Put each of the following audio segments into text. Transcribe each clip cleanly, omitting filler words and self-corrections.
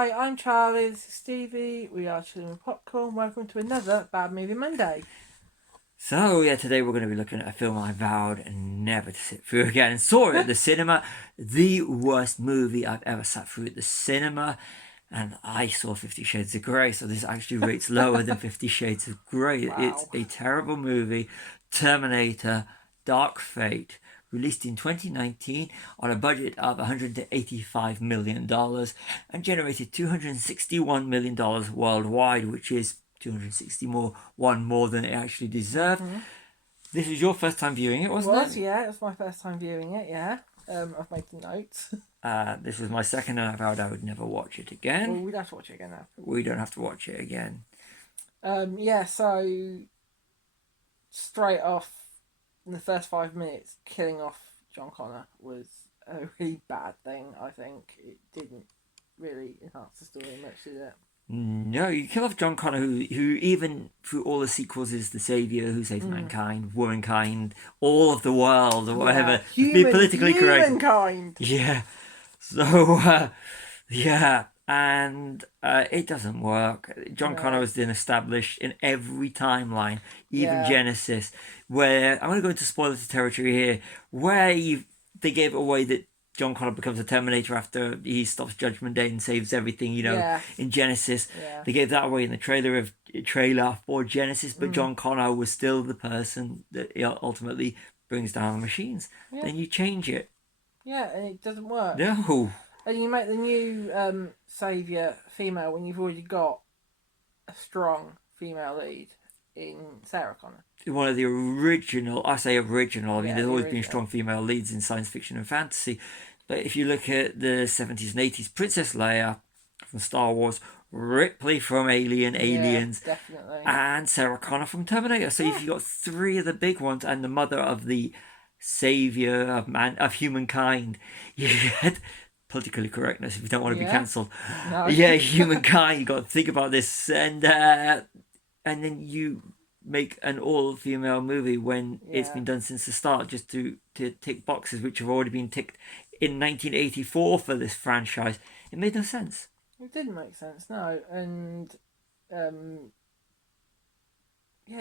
Hi, I'm Charlie. This is Stevie. We are chilling with popcorn. Welcome to another Bad Movie Monday. So yeah, today we're going to be looking at a film I vowed never to sit through again. And saw it at the cinema, the worst movie I've ever sat through at the cinema, and I saw 50 Shades of Grey. So this actually rates lower than 50 Shades of Grey. Wow. It's a terrible movie, Terminator: Dark Fate, released in 2019 on a budget of $185 million and generated $261 million worldwide, which is 261 more than it actually deserved. Mm-hmm. This was your first time viewing it, wasn't it? Yeah, it was my first time viewing it, yeah. I've made some notes. This was my second, and I vowed I would never watch it again. Well, we'd have to watch it again now. We don't have to watch it again. Yeah, so straight off in the first 5 minutes, killing off John Connor was a really bad thing, I think. It didn't really enhance the story much, did it? No, you kill off John Connor, who even through all the sequels is the savior who saves mankind, womankind, all of the world, or whatever. Yeah. Be politically correct. Humankind. Yeah. So, yeah, and it doesn't work. John Connor has been established in every timeline, even Genesis, where I'm going to go into spoiler territory here, where they gave away that John Connor becomes a Terminator after he stops Judgment Day and saves everything, in Genesis. Yeah. They gave that away in the trailer for Genesis, but John Connor was still the person that ultimately brings down the machines. Yeah. Then you change it. Yeah, and it doesn't work. No. And you make the new saviour female when you've already got a strong female lead in Sarah Connor. One of the original, I say original, I mean, there's always been original. strong female leads in science fiction and fantasy. But if you look at the 70s and 80s, Princess Leia from Star Wars, Ripley from Aliens, definitely. and Sarah Connor from Terminator. So if you've got three of the big ones and the mother of the savior of humankind, you get politically correctness if you don't want to be cancelled. No. Yeah, humankind, you got to think about this. And then you make an all-female movie when it's been done since the start just to tick boxes which have already been ticked in 1984 for this franchise. It made no sense. It didn't make sense, no. And it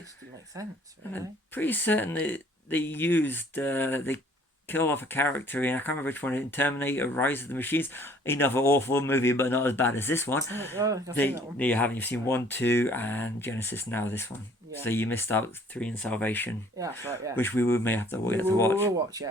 just didn't make sense, really. I'm pretty certain that they kill off a character in, I can't remember which one, in Terminator Rise of the Machines. Another awful movie, but not as bad as this one. You've seen 1, 2 and Genesis, now this one. So you missed out 3 in Salvation. Yeah, that's right, yeah. Which we may have to watch. We'll watch,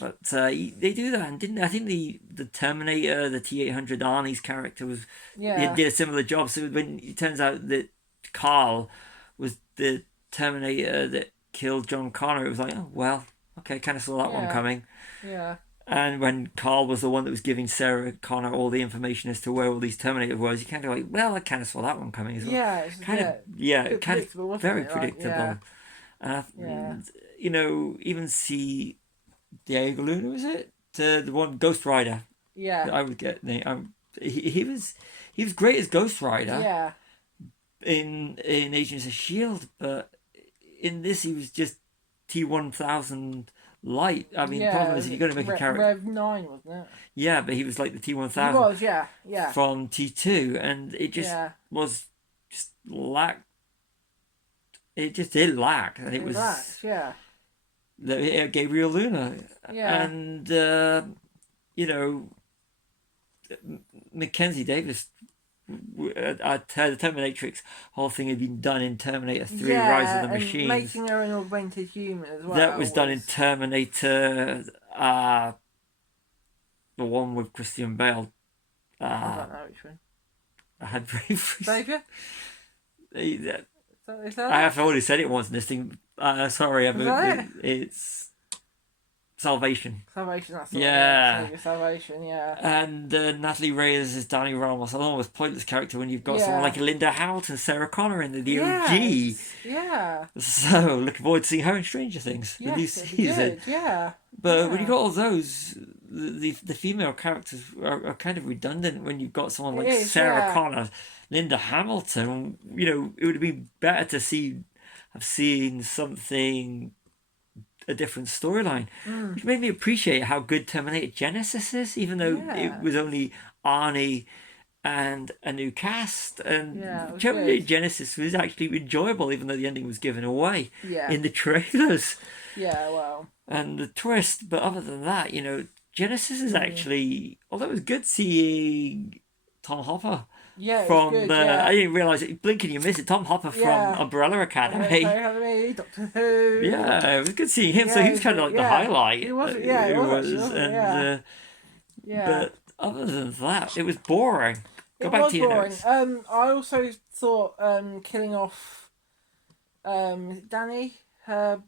But they do that, and didn't I think the Terminator, the T-800 Arnie's character was he did a similar job. So when it turns out that Carl was the Terminator that killed John Connor, it was like, oh well, okay, kind of saw that one coming. Yeah. And when Carl was the one that was giving Sarah Connor all the information as to where all these Terminators was, you kind of like, well, I kind of saw that one coming as well. Very predictable. And even see Diego Luna, was it? The one Ghost Rider. Yeah. I would get. He was great as Ghost Rider. Yeah. In Agents of S.H.I.E.L.D., but in this he was just T-1000 light. I mean, the problem is if you're going to make a character... Rev 9, wasn't it? Yeah, but he was like the T-1000. He was, yeah. From T2, and it just was just lacked. It just did lack, and it was lacked, Gabriel Luna, and Mackenzie Davis. The Terminatrix whole thing had been done in Terminator 3 Rise of the Machines. And making her an augmented human as well. That was done in Terminator, the one with Christian Bale. I don't know which one. I had very Saviour? Is that I have already said it once in this thing. Sorry, it's Salvation. Salvation, that's Salvation, yeah. And Natalie Reyes is Danny Ramos. Almost pointless character when you've got someone like Linda Hamilton, Sarah Connor in the OG. Yeah. So looking forward to seeing her in Stranger Things the new season. But when you got all those, the female characters are kind of redundant when you've got someone like Sarah Connor, Linda Hamilton. It would have been better to have seen something. A different storyline, which made me appreciate how good Terminator Genesis is, even though it was only Arnie and a new cast. Yeah, it And was Terminator good. Genesis was actually enjoyable, even though the ending was given away Yeah. in the trailers Yeah, well. and the twist. But other than that, Genesis is Mm. actually, although it was good seeing Tom Hopper Yeah, it was from, good, I yeah. didn't realise it, blink and you miss it, Tom Hopper from Yeah. Umbrella Okay, Academy. Academy, Doctor Who. Yeah, it was good seeing him. So Yeah, he it was was kind of good. like the Yeah. It highlight. was, yeah, it It was actually, was, wasn't it? and Yeah. Yeah. but other than that, it was boring. Go It back was to your boring. notes. I also thought killing off Danny, My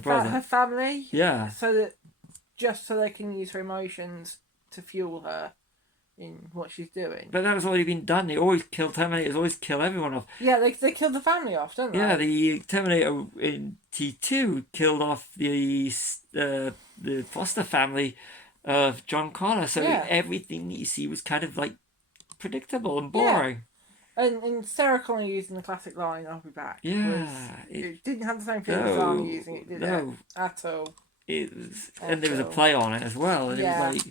brother. her family, Yeah, so that just so they can use her emotions to fuel her in what she's doing. but that was already been done. They always kill Terminators. Always kill everyone off. Yeah, they killed the family off, don't Yeah, they? the Terminator in T2 killed off the foster family of John Connor. So Yeah, everything that you see was kind of like predictable and yeah. boring. And Sarah Connor using the classic line "I'll be back" was Yeah, it didn't have the same feeling as Arnie no, using it, did it? no. At all. It was, and there At was a all. play on it as well, and it was Yeah, like,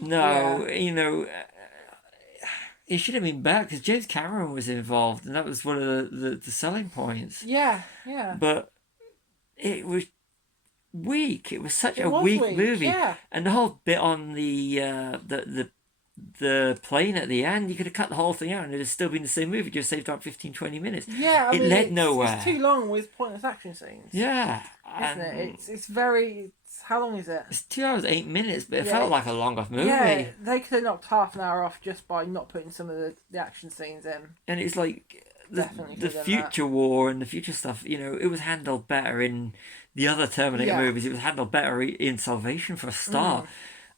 yeah, no, it should have been back because James Cameron was involved, and that was one of the selling points. yeah, yeah. But it was weak. It was such It a was weak weak. movie, Yeah, and the whole bit on the plane at the end, you could have cut the whole thing out, and it'd have still been the same movie, just saved up 15-20 minutes. yeah. I It mean, led nowhere. it's too long with pointless action scenes, Yeah, isn't it? and It's very. How long is it? it's 2 hours 8 minutes, but it Yeah, felt like a long off movie. yeah. They could have knocked half an hour off just by not putting some of the action scenes in. And it's like Definitely the could have done that. future war and the future stuff. It was handled better in the other Terminator Yeah. movies. It was handled better in Salvation for a start. Mm.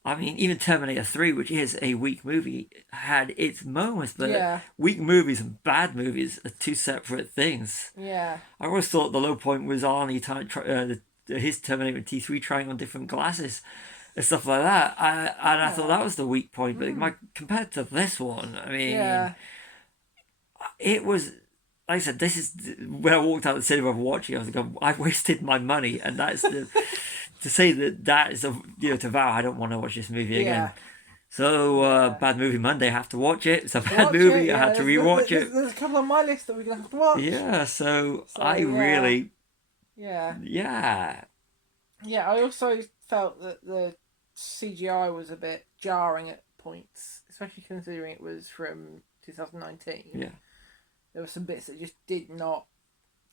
I mean, even Terminator 3, which is a weak movie, had its moments, but Yeah, weak movies and bad movies are two separate things. yeah, I always thought the low point was Arnie his Terminator T3 trying on different glasses and stuff like that. And I thought yeah, that was the weak point, but compared to this one, I mean, yeah, it was. Like I said, this is when I walked out of the cinema watching. I was like, I've wasted my money, and that's to say that is to vow I don't want to watch this movie again. yeah. So Yeah. bad movie Monday. I have to watch it. It's a bad Watch movie. it. I Yeah, had to rewatch it. there's a couple on my list that we're gonna have to watch. Yeah. So So I yeah, really, yeah, yeah, yeah. I also felt that the CGI was a bit jarring at points, especially considering it was from 2019. yeah. There were some bits that just did not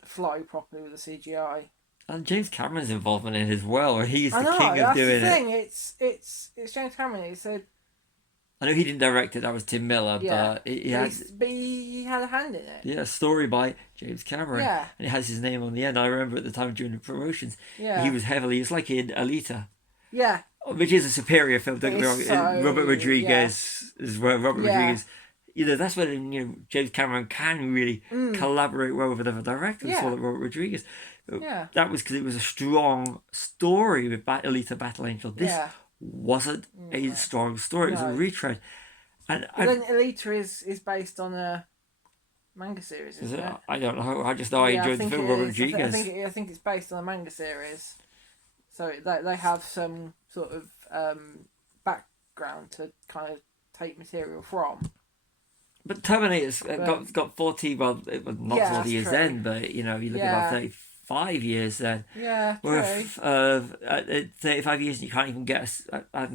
flow properly with the CGI. And James Cameron's involvement in it as well, or he's I the know king of that's doing the it. thing. It's James Cameron. He said, I know he didn't direct it. That was Tim Miller, yeah, but he had. but he had a hand in it. Yeah, story by James Cameron. Yeah, And it has his name on the end. I remember at the time during the promotions, yeah, he was heavily, it's like in Alita, yeah. which is a superior film, don't get me wrong. It's so- Robert Rodriguez is where Robert Yeah. Rodriguez, that's when, James Cameron can really collaborate well with other directors, Yeah. like Robert Rodriguez. Yeah. That was because it was a strong story with Alita Battle Angel. This Yeah. wasn't a strong story, it was No. a retread. And But then Elita is based on a manga series, is isn't it? it? I don't know. I just know I Yeah, enjoyed the think film it Robert is. I Rodriguez. I think it's based on a manga series, so they have some sort of background to kind of take material from. But Terminator's got 40, well, it was not Yeah, 40 years that's then, but you look at Yeah. about 35 years then. Yeah, true. Worth of 35 years and you can't even get a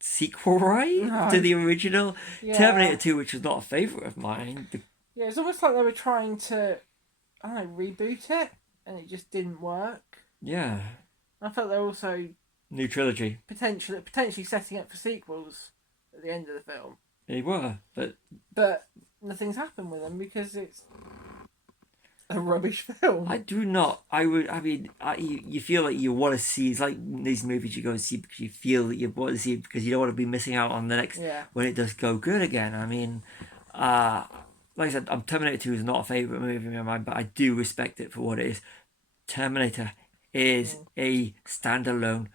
sequel right No. to the original. Yeah. Terminator 2, which was not a favourite of mine. Yeah, it's almost like they were trying to, I don't know, reboot it, and it just didn't work. Yeah. I felt they were also New trilogy. potentially setting up for sequels at the end of the film. They were, But nothing's happened with them because it's a rubbish film. I do not. You feel like you want to see. It's like these movies you go and see because you feel that you want to see it because you don't want to be missing out on the next Yeah. when it does go good again. I mean, like I said, Terminator 2 is not a favourite movie in my mind, but I do respect it for what it is. Terminator is a standalone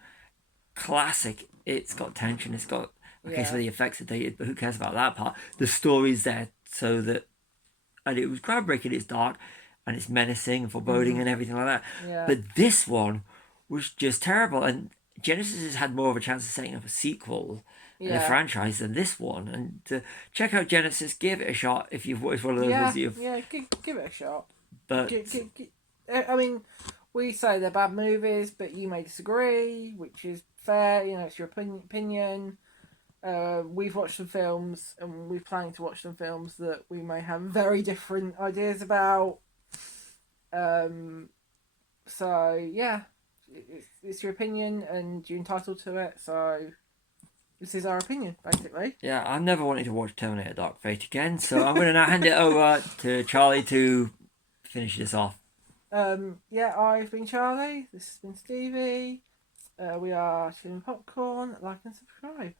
classic. It's got tension. It's got so the effects are dated, but who cares about that part? The story's there and it was groundbreaking. It's dark and it's menacing and foreboding and everything like that. Yeah. But this one was just terrible, and Genesis has had more of a chance of setting up a sequel and a Yeah. franchise than this one. And check out Genesis, give it a shot if you've watched one of those ones Yeah, that you've. yeah, give it a shot. But I mean, we say they're bad movies, but you may disagree, which is fair. You know, it's your opinion. We've watched some films, and we're planning to watch some films that we may have very different ideas about. Um, so yeah, it's your opinion, and you're entitled to it. So this is our opinion, basically. yeah, I've never wanted to watch Terminator Dark Fate again, so I'm going to now hand it over to Charlie to finish this off. Yeah, I've been Charlie. This has been Stevie. We are Chewing Popcorn. Like and subscribe.